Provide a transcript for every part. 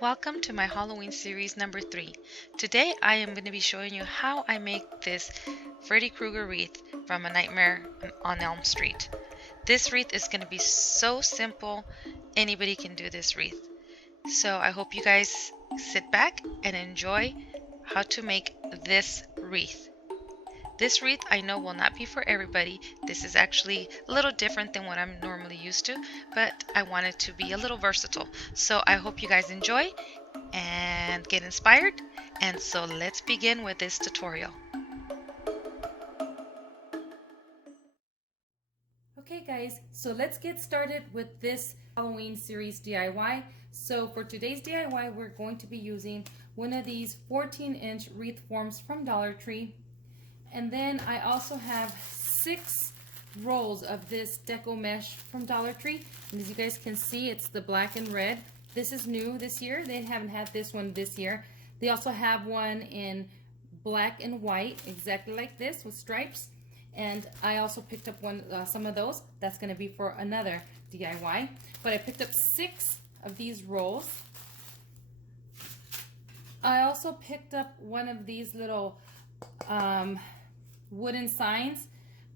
Welcome to my Halloween series number 3. Today I am going to be showing you how I make this Freddy Krueger wreath from A Nightmare on Elm Street. This wreath is going to be so simple, anybody can do this wreath. So I hope you guys sit back and enjoy how to make this wreath. This wreath I know will not be for everybody. This is actually a little different than what I'm normally used to, but I want it to be a little versatile. So I hope you guys enjoy and get inspired. And so let's begin with this tutorial. Okay guys, so let's get started with this Halloween series DIY. So for today's DIY, we're going to be using one of these 14-inch wreath forms from Dollar Tree. And then I also have 6 rolls of this deco mesh from Dollar Tree. And as you guys can see, it's the black and red. This is new this year. They haven't had this one this year. They also have one in black and white, exactly like this with stripes. And I also picked up some of those. That's going to be for another DIY. But I picked up 6 of these rolls. I also picked up one of these little wooden signs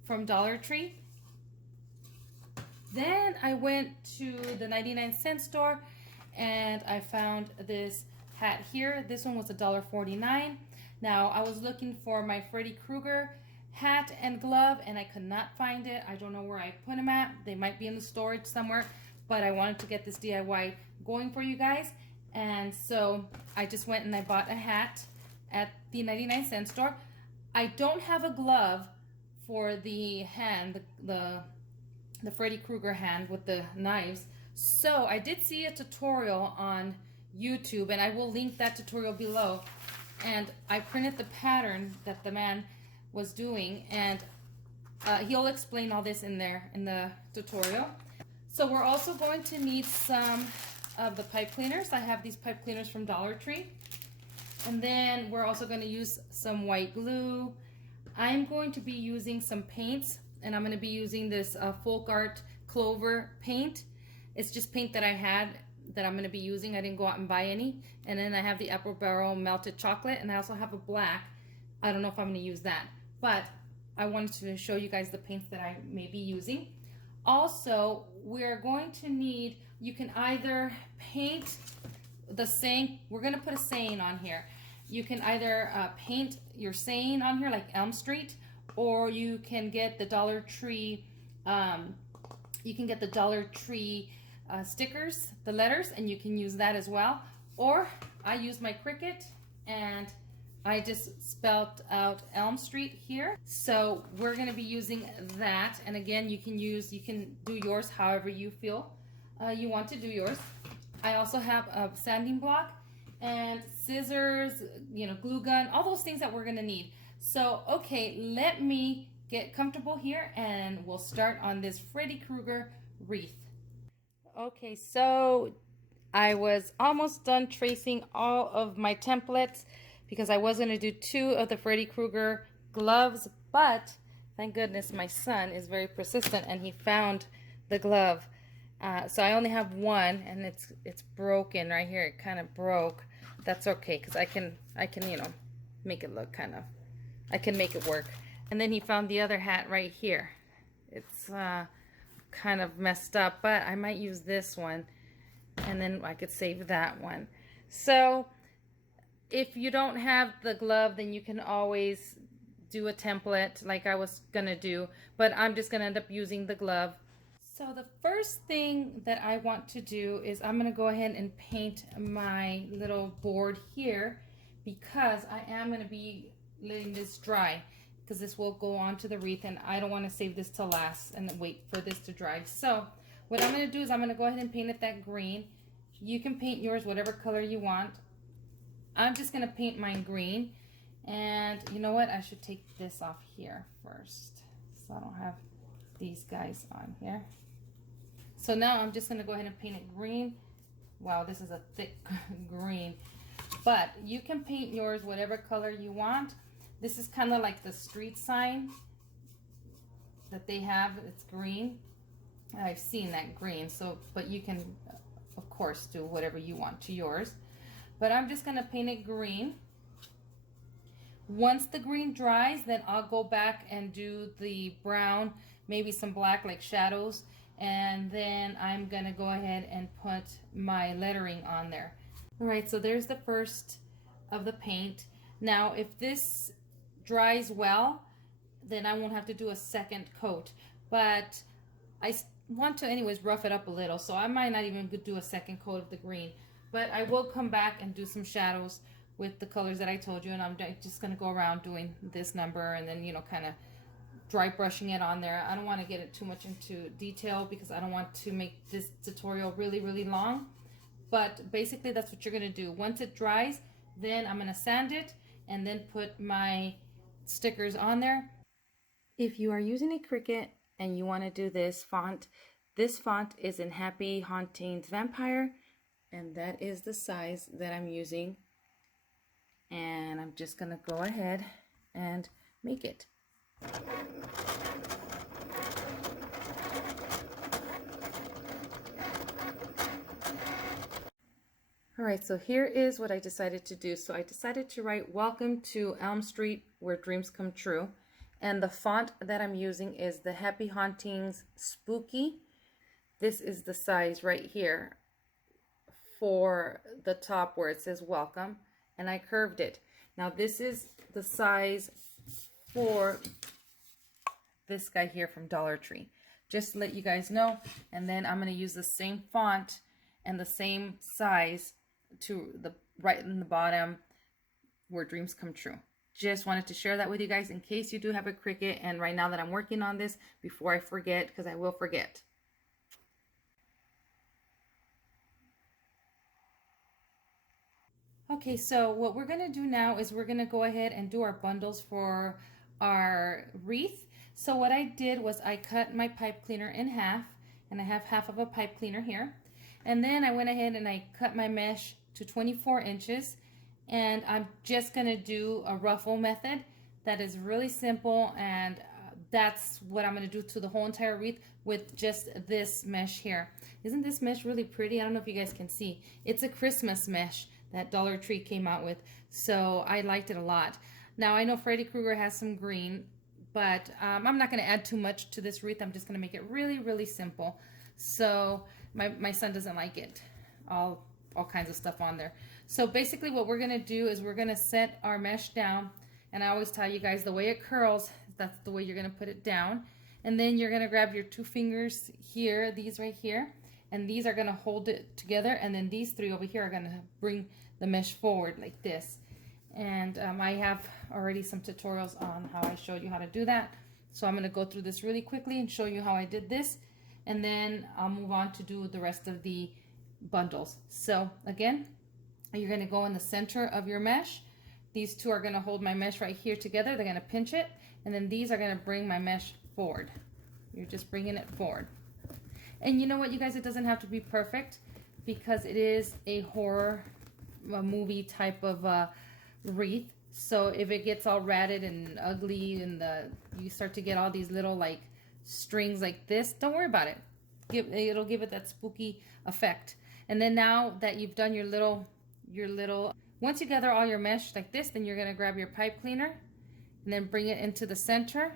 from Dollar Tree. Then I went to the 99-cent store and I found this hat here. This one was $1.49. Now I was looking for my Freddy Krueger hat and glove and I could not find it. I don't know where I put them at. They might be in the storage somewhere, but I wanted to get this DIY going for you guys. And so I just went and I bought a hat at the 99-cent store. I don't have a glove for the hand, the Freddy Krueger hand with the knives. So I did see a tutorial on YouTube and I will link that tutorial below. And I printed the pattern that the man was doing and he'll explain all this in there in the tutorial. So we're also going to need some of the pipe cleaners. I have these pipe cleaners from Dollar Tree. And then we're also going to use some white glue. I'm going to be using some paints and I'm going to be using this Folk Art Clover paint. It's just paint that I had that I'm going to be using. I didn't go out and buy any. And then I have the Apple Barrel Melted Chocolate and I also have a black. I don't know if I'm going to use that, but I wanted to show you guys the paints that I may be using. Also, we're going to need, you can either paint the saying, we're going to put a saying on here. You can either paint your saying on here like Elm Street, or you can get the Dollar Tree, stickers, the letters, and you can use that as well. Or I use my Cricut and I just spelled out Elm Street here. So we're going to be using that. And again, you can do yours however you feel you want to do yours. I also have a sanding block and scissors, glue gun, all those things that we're going to need. So, okay, let me get comfortable here and we'll start on this Freddy Krueger wreath. Okay, so I was almost done tracing all of my templates because I was going to do 2 of the Freddy Krueger gloves, but thank goodness my son is very persistent and he found the glove. So I only have one and it's broken right here. It kind of broke. That's okay because I can make it look I can make it work. And then he found the other hat right here. It's kind of messed up, but I might use this one and then I could save that one. So if you don't have the glove, then you can always do a template like I was gonna do, but I'm just gonna end up using the glove. So the first thing that I want to do is I'm gonna go ahead and paint my little board here because I am gonna be letting this dry because this will go on to the wreath and I don't want to save this till last and wait for this to dry. So what I'm going to do is I'm going to go ahead and paint it that green. You can paint yours whatever color you want. I'm just going to paint mine green. And you know what? I should take this off here first so I don't have these guys on here. So now I'm just going to go ahead and paint it green. Wow, this is a thick green. But you can paint yours whatever color you want. This is kind of like the street sign. that they have. It's green. I've seen that green, so but you can of course do whatever you want to yours. But I'm just gonna paint it green. Once the green dries, then I'll go back and do the brown, maybe some black like shadows, and then I'm gonna go ahead and put my lettering on there. All right, so there's the first of the paint. Now, if this dries well, then I won't have to do a second coat, but I want to anyways rough it up a little, so I might not even do a second coat of the green, but I will come back and do some shadows with the colors that I told you, and I'm just going to go around doing this number and then, you know, kind of dry brushing it on there. I don't want to get it too much into detail because I don't want to make this tutorial really, really long, but basically that's what you're going to do. Once it dries, then I'm going to sand it and then put my stickers on there. If you are using a Cricut and you want to do this font is in Happy Hauntings Vampire, and that is the size that I'm using. And I'm just going to go ahead and make it. Alright, so here is what I decided to do. So I decided to write "Welcome to Elm Street where Dreams Come True." And the font that I'm using is the Happy Hauntings Spooky. This is the size right here for the top where it says welcome. And I curved it. Now this is the size for this guy here from Dollar Tree. Just to let you guys know. And then I'm going to use the same font and the same size to the right in the bottom where dreams come true. Just wanted to share that with you guys in case you do have a Cricut, and right now that I'm working on this before I forget, because I will forget. Okay, so what we're going to do now is we're going to go ahead and do our bundles for our wreath. So what I did was I cut my pipe cleaner in half, and I have half of a pipe cleaner here. And then I went ahead and I cut my mesh to 24 inches. And I'm just going to do a ruffle method that is really simple, and that's what I'm going to do to the whole entire wreath with just this mesh here. Isn't this mesh really pretty? I don't know if you guys can see. It's a Christmas mesh that Dollar Tree came out with, so I liked it a lot. Now I know Freddy Kruger has some green, but I'm not going to add too much to this wreath. I'm just going to make it really, really simple. So my son doesn't like it. All kinds of stuff on there. So basically what we're going to do is we're going to set our mesh down, and I always tell you guys the way it curls, that's the way you're going to put it down. And then you're going to grab your two fingers here, these right here, and these are going to hold it together, and then these three over here are going to bring the mesh forward like this. And I have already some tutorials on how I showed you how to do that, so I'm going to go through this really quickly and show you how I did this, and then I'll move on to do the rest of the bundles. So again, you're going to go in the center of your mesh. These two are going to hold my mesh right here together. They're going to pinch it, and then these are going to bring my mesh forward. You're just bringing it forward. And you know what, you guys, it doesn't have to be perfect because it is a horror movie type of wreath. So if it gets all ratted and ugly and you start to get all these little like strings like this, don't worry about it. It'll give it that spooky effect. And then now that you've done your little, once you gather all your mesh like this, then you're going to grab your pipe cleaner and then bring it into the center,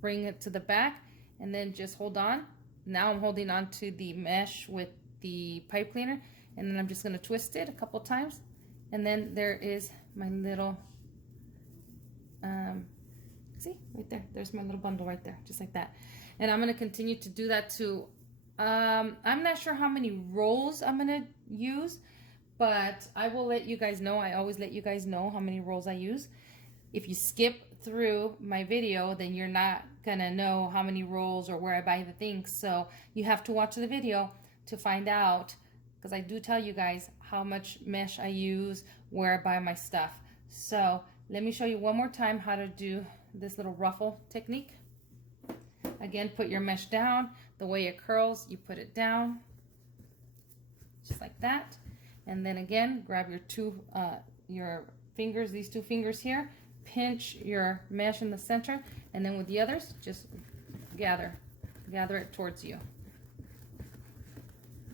bring it to the back, and then just hold on. Now I'm holding on to the mesh with the pipe cleaner, and then I'm just going to twist it a couple times, and then there is my little, see right there, there's my little bundle right there, just like that. And I'm going to continue to do that to I'm not sure how many rolls I'm going to use, but I will let you guys know. I always let you guys know how many rolls I use. If you skip through my video, then you're not going to know how many rolls or where I buy the things. So you have to watch the video to find out, because I do tell you guys how much mesh I use, where I buy my stuff. So let me show you one more time how to do this little ruffle technique. Again, put your mesh down. The way it curls, you put it down, just like that. And then again, grab your fingers, these two fingers here, pinch your mesh in the center, and then with the others, just gather it towards you.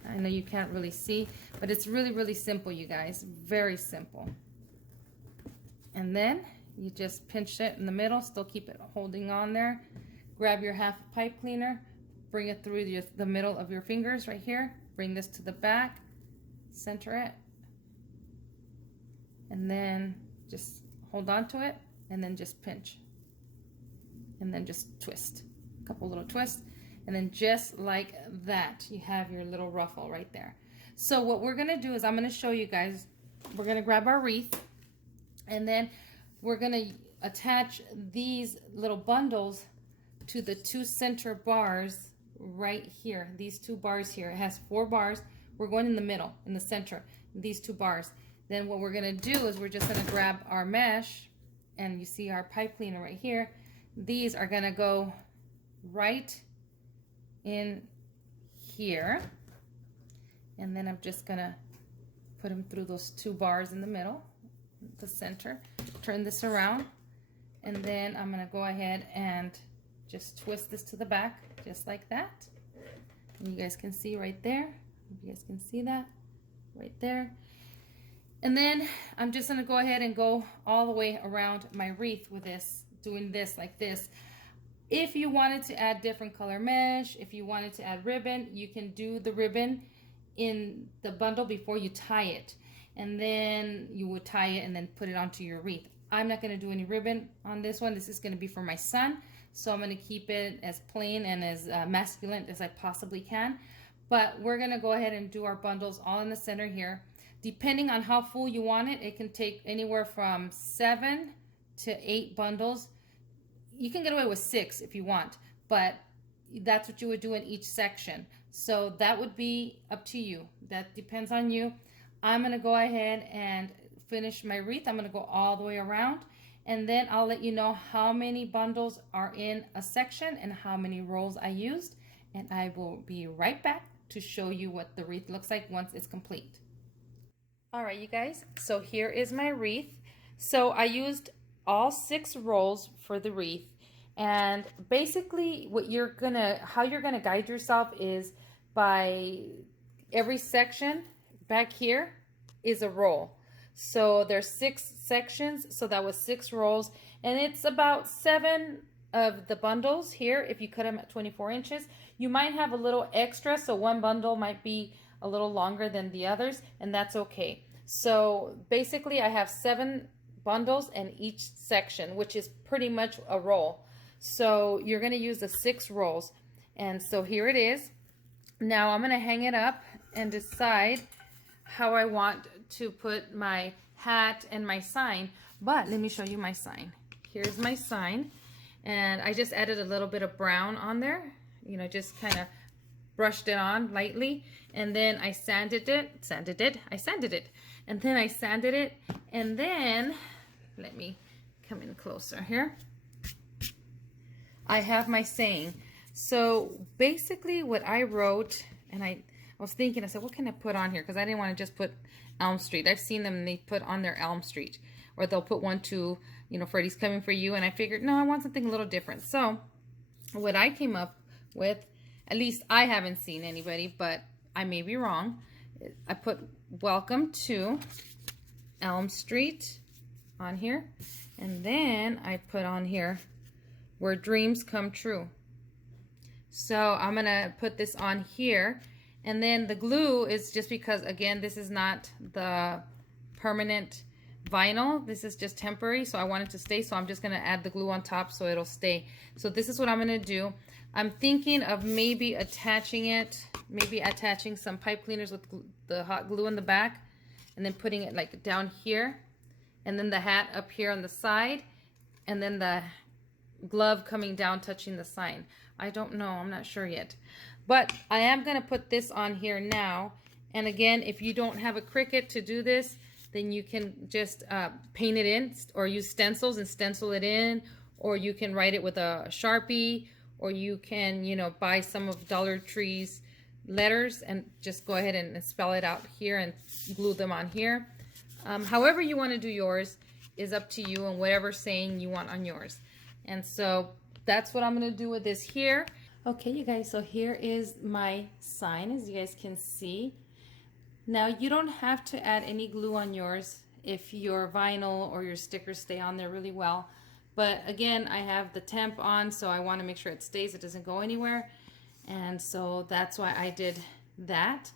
I know you can't really see, but it's really, really simple, you guys. Very simple. And then you just pinch it in the middle, still keep it holding on there. Grab your half pipe cleaner, bring it through the middle of your fingers right here. Bring this to the back, center it, and then just hold on to it, and then just pinch. And then just twist. A couple little twists. And then just like that, you have your little ruffle right there. So what we're going to do is I'm going to show you guys. We're going to grab our wreath, and then we're going to attach these little bundles to the 2 center bars right here. These 2 bars here. It has 4 bars. We're going in the middle, in the center, these 2 bars. Then what we're going to do is we're just going to grab our mesh, and you see our pipe cleaner right here. These are going to go right in here, and then I'm just gonna put them through those 2 bars in the middle, the center. Turn this around, and then I'm gonna go ahead and just twist this to the back, just like that. And you guys can see right there. If you guys can see that right there. And then I'm just gonna go ahead and go all the way around my wreath with this, doing this like this. If you wanted to add different color mesh, if you wanted to add ribbon, you can do the ribbon in the bundle before you tie it. And then you would tie it and then put it onto your wreath. I'm not going to do any ribbon on this one. This is going to be for my son. So I'm going to keep it as plain and as masculine as I possibly can. But we're going to go ahead and do our bundles all in the center here. Depending on how full you want it, it can take anywhere from 7 to 8 bundles. You can get away with 6 if you want, but that's what you would do in each section. So that would be up to you. That depends on you. I'm going to go ahead and finish my wreath. I'm going to go all the way around, and then I'll let you know how many bundles are in a section and how many rolls I used, and I will be right back to show you what the wreath looks like once it's complete. All right, you guys, so here is my wreath. So I used all 6 rolls for the wreath, and basically how you're gonna guide yourself is by every section back here is a roll. So there's 6 sections, so that was 6 rolls, and it's about 7 of the bundles here. If you cut them at 24 inches, you might have a little extra, so one bundle might be a little longer than the others, and that's okay. So basically I have 7 bundles in each section, which is pretty much a roll. So you're going to use the 6 rolls, and so here it is. Now I'm going to hang it up and decide how I want to put my hat and my sign. But let me show you my sign. Here's my sign, and I just added a little bit of brown on there, you know, just kind of brushed it on lightly, and then I sanded it, and then I sanded it, and then let me come in closer here. I have my saying. So basically what I wrote, and I was thinking, I said, what can I put on here? Because I didn't want to just put Elm Street. I've seen them, they put on their Elm Street. Or they'll put one to, you know, Freddy's coming for you. And I figured, no, I want something a little different. So what I came up with, at least I haven't seen anybody, but I may be wrong. I put welcome to Elm Street on here, and then I put on here where dreams come true. So I'm gonna put this on here, and then the glue is just because, again, this is not the permanent vinyl, this is just temporary, so I want it to stay, so I'm just gonna add the glue on top so it'll stay. So this is what I'm gonna do. I'm thinking of maybe attaching some pipe cleaners with the hot glue in the back, and then putting it like down here, and then the hat up here on the side, and then the glove coming down touching the sign. I don't know, I'm not sure yet, but I am going to put this on here now. And again, if you don't have a Cricut to do this, then you can just paint it in, or use stencils and stencil it in, or you can write it with a Sharpie, or you can, you know, buy some of Dollar Tree's letters and just go ahead and spell it out here and glue them on here. However you want to do yours is up to you, and whatever saying you want on yours. And so that's what I'm gonna do with this here. Okay, you guys, so here is my sign, as you guys can see. Now, you don't have to add any glue on yours if your vinyl or your stickers stay on there really well. But again, I have the temp on, so I want to make sure it stays, it doesn't go anywhere. And so that's why I did that.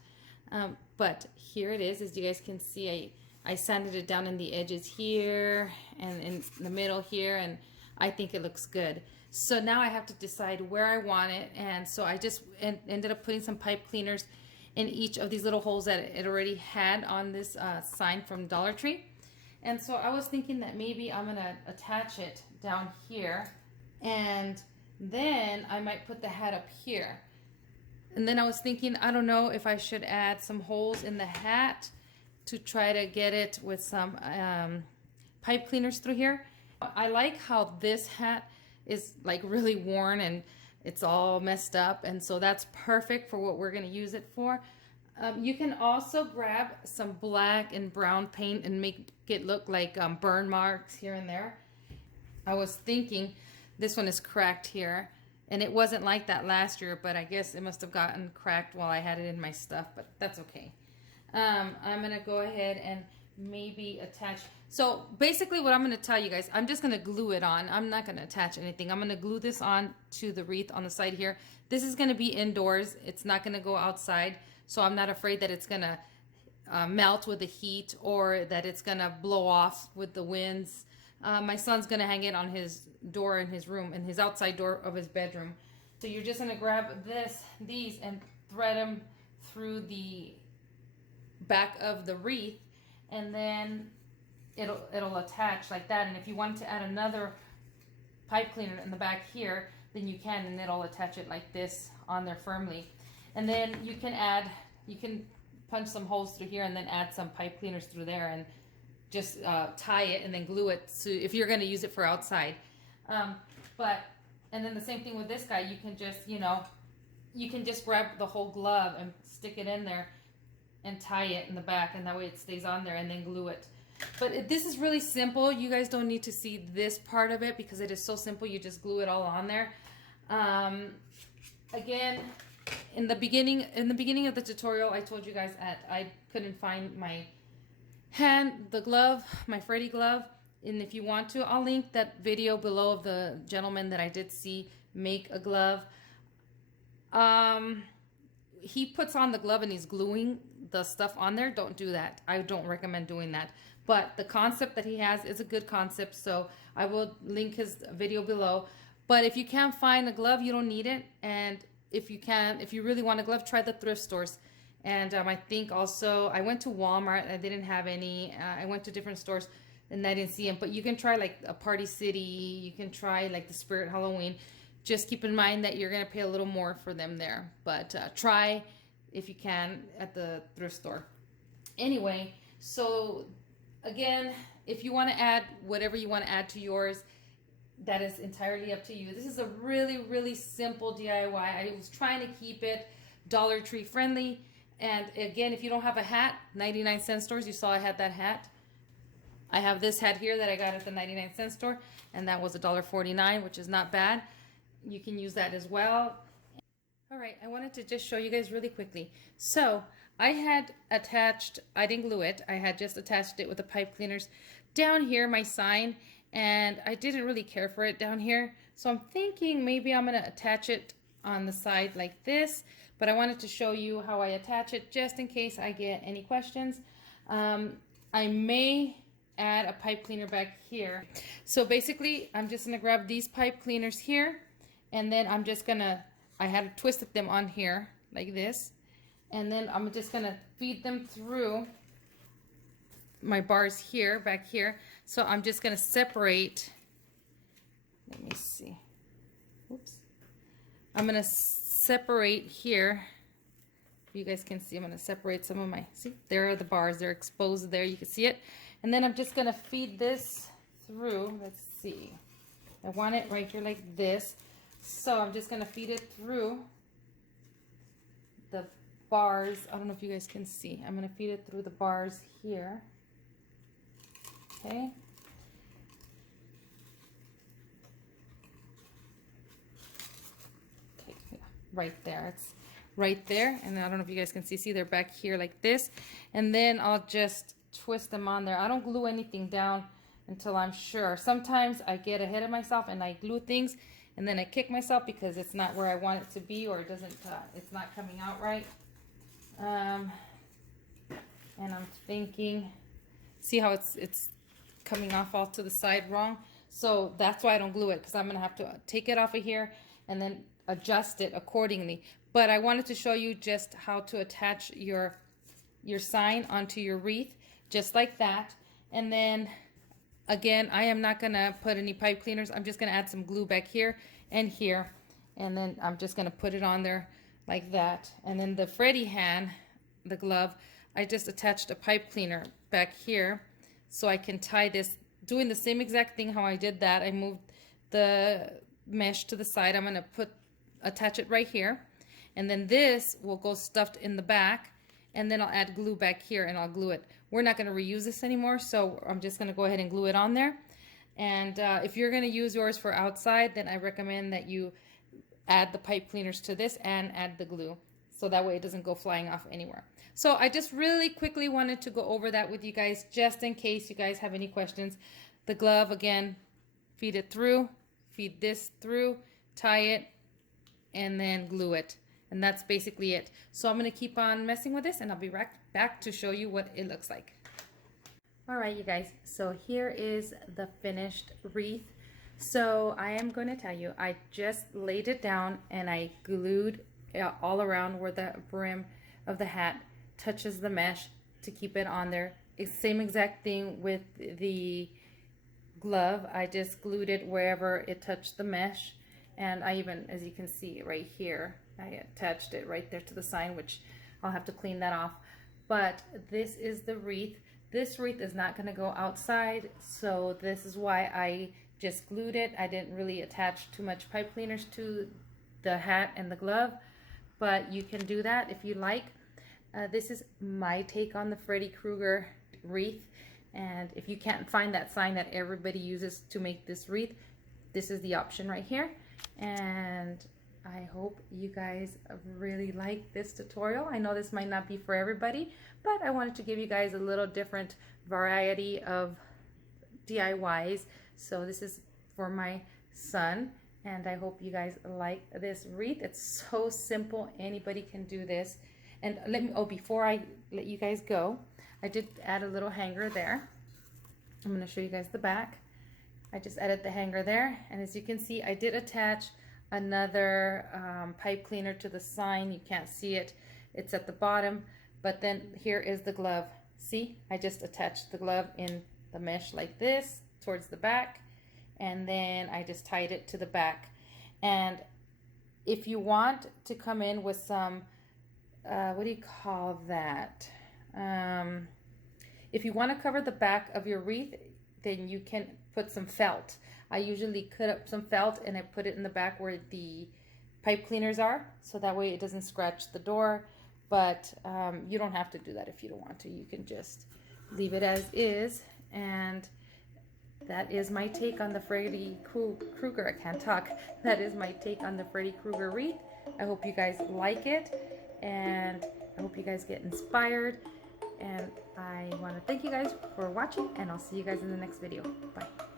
But here it is, as you guys can see, I sanded it down in the edges here and in the middle here, and I think it looks good. So now I have to decide where I want it, and so I just ended up putting some pipe cleaners in each of these little holes that it already had on this sign from Dollar Tree. And so I was thinking that maybe I'm gonna attach it down here, and then I might put the hat up here. And then I was thinking, I don't know if I should add some holes in the hat to try to get it with some pipe cleaners through here. I like how this hat is like really worn and it's all messed up, and so that's perfect for what we're going to use it for. You can also grab some black and brown paint and make it look like burn marks here and there. I was thinking this one is cracked here, and it wasn't like that last year, but I guess it must have gotten cracked while I had it in my stuff, but that's okay. I'm going to go ahead and maybe attach. So basically what I'm going to tell you guys, I'm just going to glue it on. I'm not going to attach anything. I'm going to glue this on to the wreath on the side here. This is going to be indoors. It's not going to go outside. So I'm not afraid that it's going to melt with the heat or that it's going to blow off with the winds. My son's going to hang it on his door in his room, in his outside door of his bedroom. So you're just going to grab these and thread them through the back of the wreath, and then it'll attach like that. And if you want to add another pipe cleaner in the back here, then you can, and it'll attach it like this on there firmly. And then you can punch some holes through here and then add some pipe cleaners through there and just tie it and then glue it, so if you're going to use it for outside. And then the same thing with this guy. You can just, you can just grab the whole glove and stick it in there and tie it in the back, and that way it stays on there, and then glue it. But this is really simple. You guys don't need to see this part of it because it is so simple. You just glue it all on there. Again, in the beginning of the tutorial, I told you guys that I couldn't find my glove, my Freddy glove. And if you want to, I'll link that video below of the gentleman that I did see make a glove. He puts on the glove and he's gluing the stuff on there. Don't do that. I don't recommend doing that. But the concept that he has is a good concept, so I will link his video below. But if you can't find a glove, you don't need it. And if you really want a glove, try the thrift stores. And I think also, I went to Walmart. I didn't have any. I went to different stores and I didn't see them. But you can try like a Party City. You can try like the Spirit Halloween. Just keep in mind that you're going to pay a little more for them there. But try, if you can, at the thrift store. Anyway, so again, if you want to add whatever you want to add to yours, that is entirely up to you. This is a really, really simple DIY. I was trying to keep it Dollar Tree friendly. And again, if you don't have a hat, 99-cent stores, you saw I had that hat. I have this hat here that I got at the 99-cent store, and that was $1.49, which is not bad. You can use that as well. All right, I wanted to just show you guys really quickly. So I had attached, I didn't glue it, I had just attached it with the pipe cleaners down here, my sign, and I didn't really care for it down here. So I'm thinking maybe I'm gonna attach it on the side like this, but I wanted to show you how I attach it just in case I get any questions. I may add a pipe cleaner back here. So basically, I'm just gonna grab these pipe cleaners here, and then I'm just gonna, I had twisted them on here like this, and then I'm just gonna feed them through my bars here, back here. So I'm just gonna separate, let me see, whoops. I'm gonna separate here. You guys can see, I'm gonna separate some of my, see, there are the bars, they're exposed there, you can see it. And then I'm just gonna feed this through, let's see. I want it right here like this. So I'm just gonna feed it through the bars. I don't know if you guys can see. I'm gonna feed it through the bars here. Okay. right there. It's right there. And I don't know if you guys can see they're back here like this. And then I'll just twist them on there. I don't glue anything down until I'm sure. Sometimes I get ahead of myself and I glue things and then I kick myself because it's not where I want it to be, or it doesn't, it's not coming out right. And I'm thinking, see how it's coming off all to the side wrong? So that's why I don't glue it, because I'm gonna have to take it off of here and then adjust it accordingly. But I wanted to show you just how to attach your sign onto your wreath, just like that. And then again, I am not gonna put any pipe cleaners. I'm just gonna add some glue back here and here, and then I'm just gonna put it on there like that. And then the Freddy hand, the glove, I just attached a pipe cleaner back here so I can tie this, doing the same exact thing how I did that. I moved the mesh to the side. I'm gonna attach it right here, and then this will go stuffed in the back, and then I'll add glue back here and I'll glue it. We're not gonna reuse this anymore, so I'm just gonna go ahead and glue it on there. And if you're gonna use yours for outside, then I recommend that you add the pipe cleaners to this and add the glue, so that way it doesn't go flying off anywhere. So I just really quickly wanted to go over that with you guys, just in case you guys have any questions. The glove, again, feed it through, feed this through, tie it, and then glue it. And that's basically it. So I'm gonna keep on messing with this and I'll be right back to show you what it looks like. All right, you guys, so here is the finished wreath. So I am going to tell you, I just laid it down and I glued all around where the brim of the hat touches the mesh to keep it on there. It's the same exact thing with the glove. I just glued it wherever it touched the mesh, and I even, as you can see right here, I attached it right there to the sign, which I'll have to clean that off. But this is the wreath. This wreath is not going to go outside, so this is why I just glued it. I didn't really attach too much pipe cleaners to the hat and the glove, but you can do that if you like. This is my take on the Freddy Kruger wreath, and if you can't find that sign that everybody uses to make this wreath, this is the option right here. And I hope you guys really like this tutorial. I know this might not be for everybody, but I wanted to give you guys a little different variety of DIYs. So this is for my son, and I hope you guys like this wreath. It's so simple, anybody can do this. And before I let you guys go, I did add a little hanger there. I'm going to show you guys the back. I just added the hanger there, and as you can see, I did attach another pipe cleaner to the sign. You can't see it, it's at the bottom, but then here is the glove. See, I just attached the glove in the mesh like this towards the back, and then I just tied it to the back. And if you want to come in with some what do you call that, if you want to cover the back of your wreath, then you can put some felt. I usually cut up some felt and I put it in the back where the pipe cleaners are, so that way it doesn't scratch the door. But you don't have to do that if you don't want to. You can just leave it as is. And that is my take on the Freddy Kruger. I can't talk. That is my take on the Freddy Kruger wreath. I hope you guys like it, and I hope you guys get inspired. And I want to thank you guys for watching, and I'll see you guys in the next video. Bye.